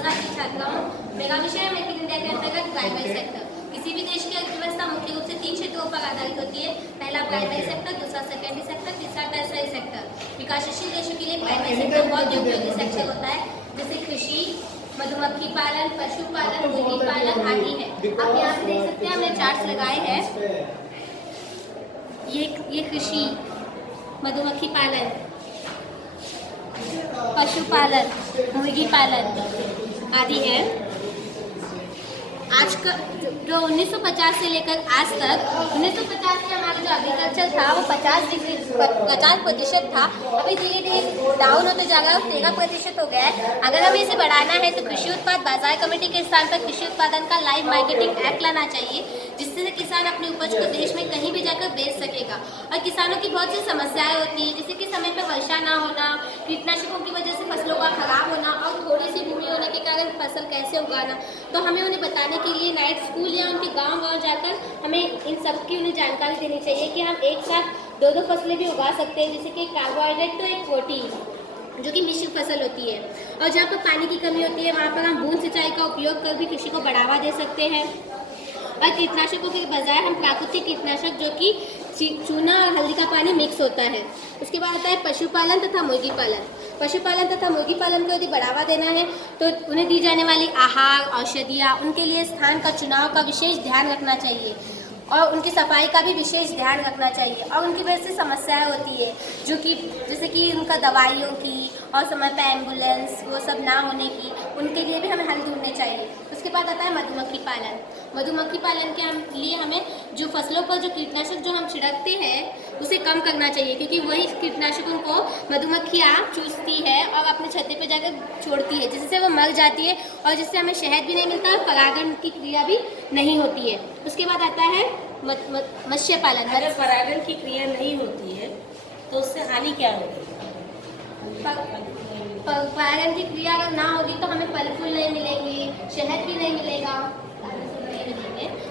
नमस्कार की छात्रा हूँ। मेरा विषय है मेक इन इंडिया के अंतर्गत प्राइवेट सेक्टर। किसी भी देश की अर्थव्यवस्था मुख्य रूप से 3 क्षेत्रों पर आधारित होती है। पहला प्राइवेट सेक्टर, दूसरा सेकेंडरी सेक्टर, तीसरा टर्शरी सेक्टर। विकासशील देशों के लिए प्राइवेट सेक्टर बहुत ही उपयोगी सेक्टर होता है, जैसे कृषि, मधुमक्खी पालन, पशुपालन, मुर्गी पालन आदि है। आप यहाँ पे देख सकते हैं, हमने चार्ट लगाए हैं। ये कृषि, मधुमक्खी पालन, पशुपालन, मुर्गी पालन आदि है। आज का जो 1950 से लेकर आज तक, 1950 में हमारा जो एग्रीकल्चर था वो 50% था। अभी धीरे धीरे डाउन होते जा रहा है, 13% हो गया है। अगर हमें इसे बढ़ाना है तो कृषि उत्पाद बाजार कमेटी के स्थान पर कृषि उत्पादन का लाइव मार्केटिंग एक्ट लाना चाहिए, जिससे किसान अपनी उपज को देश में कहीं भी जाकर बेच सकेगा। और किसानों की बहुत सी समस्याएं होती हैं, जैसे कि समय पर वर्षा ना होना, कीटनाशकों की वजह से फसलों का खराब होना और थोड़ी सी भूमि होने के कारण फसल कैसे उगाना। तो हमें उन्हें बताने के लिए नाइट स्कूल या उनके गांव जाकर हमें इन सब की उन्हें जानकारी देनी चाहिए कि हम एक साथ 2 फसलें भी उगा सकते हैं, जैसे कि कार्बोहाइड्रेट तो एक प्रोटीन, जो कि मिश्र फसल होती है। और जहाँ पर पानी की कमी होती है वहाँ पर हम बूंद सिंचाई का उपयोग कर भी कृषि को बढ़ावा दे सकते हैं। और कीटनाशकों के बजाय हम प्राकृतिक कीटनाशक, जो कि चूना और हल्दी का पानी मिक्स होता है। उसके बाद आता है पशुपालन तथा मुर्गी पालन। पशुपालन तथा मुर्गी पालन को यदि बढ़ावा देना है तो उन्हें दी जाने वाली आहार, औषधियाँ, उनके लिए स्थान का चुनाव का विशेष ध्यान रखना चाहिए और उनकी सफाई का भी विशेष ध्यान रखना चाहिए। और उनकी वजह से समस्याएं होती है, जो कि जैसे कि उनका दवाइयों की और समय पर एम्बुलेंस वो सब ना होने की, उनके लिए भी हमें हल ढूंढने चाहिए। उसके बाद आता है मधुमक्खी पालन। मधुमक्खी पालन के लिए हमें जो फसलों पर जो कीटनाशक जो हम छिड़कते हैं उसे कम करना चाहिए, क्योंकि वही कीटनाशकों को मधुमक्खियाँ चूसती है और अपने छत्ते पर जाकर छोड़ती है, जिससे वो मर जाती है और जिससे हमें शहद भी नहीं मिलता और परागण की क्रिया भी नहीं होती है। उसके बाद आता है मत्स्य पालन। अगर परागण की क्रिया नहीं होती है तो उससे हानि क्या होगी? परागण की क्रिया अगर ना होगी तो हमें फल फूल नहीं मिलेंगे, शहद भी नहीं मिलेगा।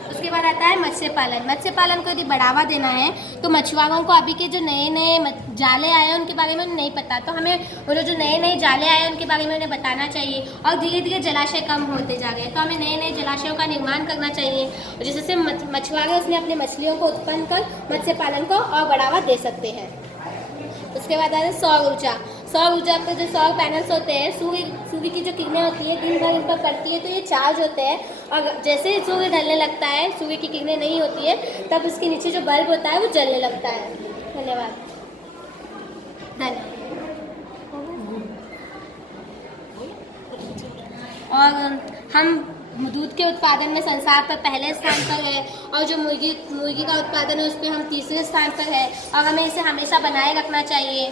उसके बाद आता है मत्स्य पालन। मत्स्य पालन को यदि बढ़ावा देना है तो मछुआरों को अभी के जो नए नए जाले आए हैं उनके बारे में नहीं पता, तो हमें वो जो नए नए जाले आए हैं उनके बारे में उन्हें बताना चाहिए। और धीरे धीरे जलाशय कम होते जा रहे हैं, तो हमें नए नए जलाशयों का निर्माण करना चाहिए, जिससे मछुआरे उसमें अपने मछलियों को उत्पन्न कर मत्स्य पालन को और बढ़ावा दे सकते हैं। उसके बाद आता है सौर ऊर्जा। सौर ऊर्जा पर जो सौर पैनल्स होते हैं, सूर्य की जो किरणें होती है दिन भर इन पर पड़ती है, तो ये चार्ज होते हैं और जैसे ही सूर्य ढलने लगता है, सूर्य की किरणें नहीं होती है, तब उसके नीचे जो बल्ब होता है वो जलने लगता है। धन्यवाद। और हम दूध के उत्पादन में संसार पर पहले स्थान पर है, और जो मुर्गी का उत्पादन है उस पर हम तीसरे स्थान पर है, और हमें इसे हमेशा बनाए रखना चाहिए।